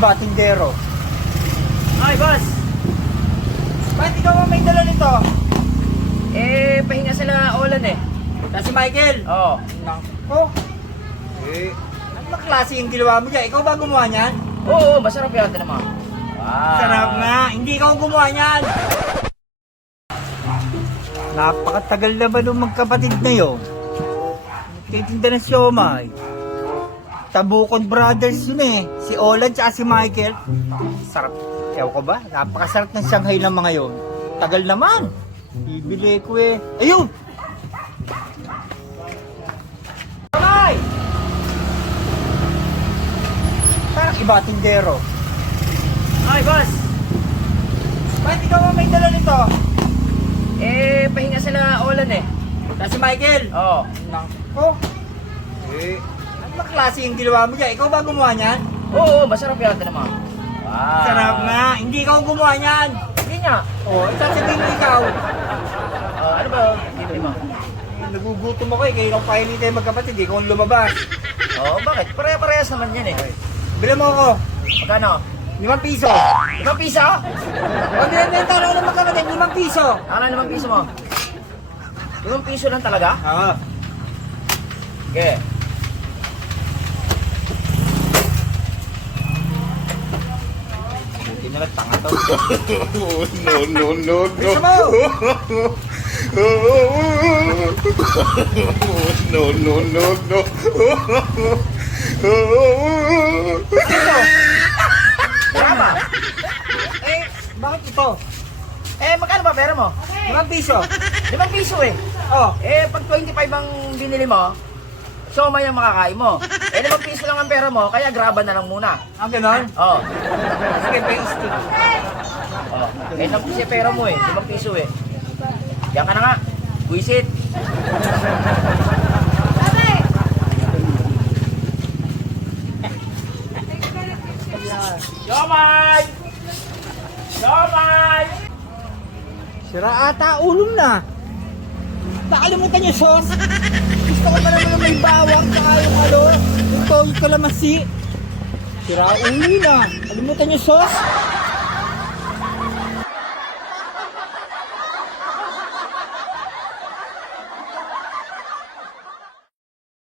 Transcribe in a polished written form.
iba, tindero. Ay, boss. Bakit ikaw ang may dala nito? Pahinga sila Olan eh. Na si Michael? Oo. Nako. Ano ba klase yung ginawa mo dyan? Ikaw ba gumawa niyan? Oo, masarap yata naman. Wow. Sarap nga. Hindi ikaw ang gumawa niyan. Napakatagal na ba nung magkapatid na yun? Titinda ng siomay. Tabukon Brothers yun eh. Si Olan tsaka si Michael. Sarap. Ewan ko ba? Napakasarap ng Shanghai ng mga yun. Tagal naman. Bibili ko eh. Ayun! Ay! Parang iba, tindero. Ay, boss. Bakit ikaw ang may dala nito? Pahinga sila Olan eh. Na si Michael? Oo. Nako. Ano ba klase yung ginawa mo dyan? Ikaw ba gumawa niyan? Oo, masarap yata naman. Wow. Sarap nga. Hindi ikaw ang gumawa niyan. Hindi nga. Oo, sasabihin mo ikaw. Ano ba? Hindi mo. Nagugutom ako eh. Kaya ikaw kainin tayo magkapatid. Ikaw ang lumabas. Oo, bakit? Pare-parehas naman yan eh. Bila mo ako. Magkano? 5 piso. 5 piso? Pag binibenta ako ng magkapatid, 5 piso. Ano 5 piso mo? 5 piso lang talaga? Oo. Okay. Hindi na lang tanga to. No. Bisa mo! No. Ano? Tama. Bakit ito? Magkano ba pera mo? 5 piso. 5 piso eh. Oh. Pag 25 ang binili mo, siomay ang makakain mo. 5 piso lang ang pera mo, kaya graba na lang muna. Ang ganon? Oo. Sige, paste. Oh. Lang piso yung pera mo eh. 5 piso eh. Diyan ka na nga. Buisit. Siomay! Siomay! Sira ata ulong na. Nakalimutan yung sauce. Gusto ko pa naman yung may bawang saka yung yung toyo kalamansi. Sira ulo na. Kalimutan yung sauce.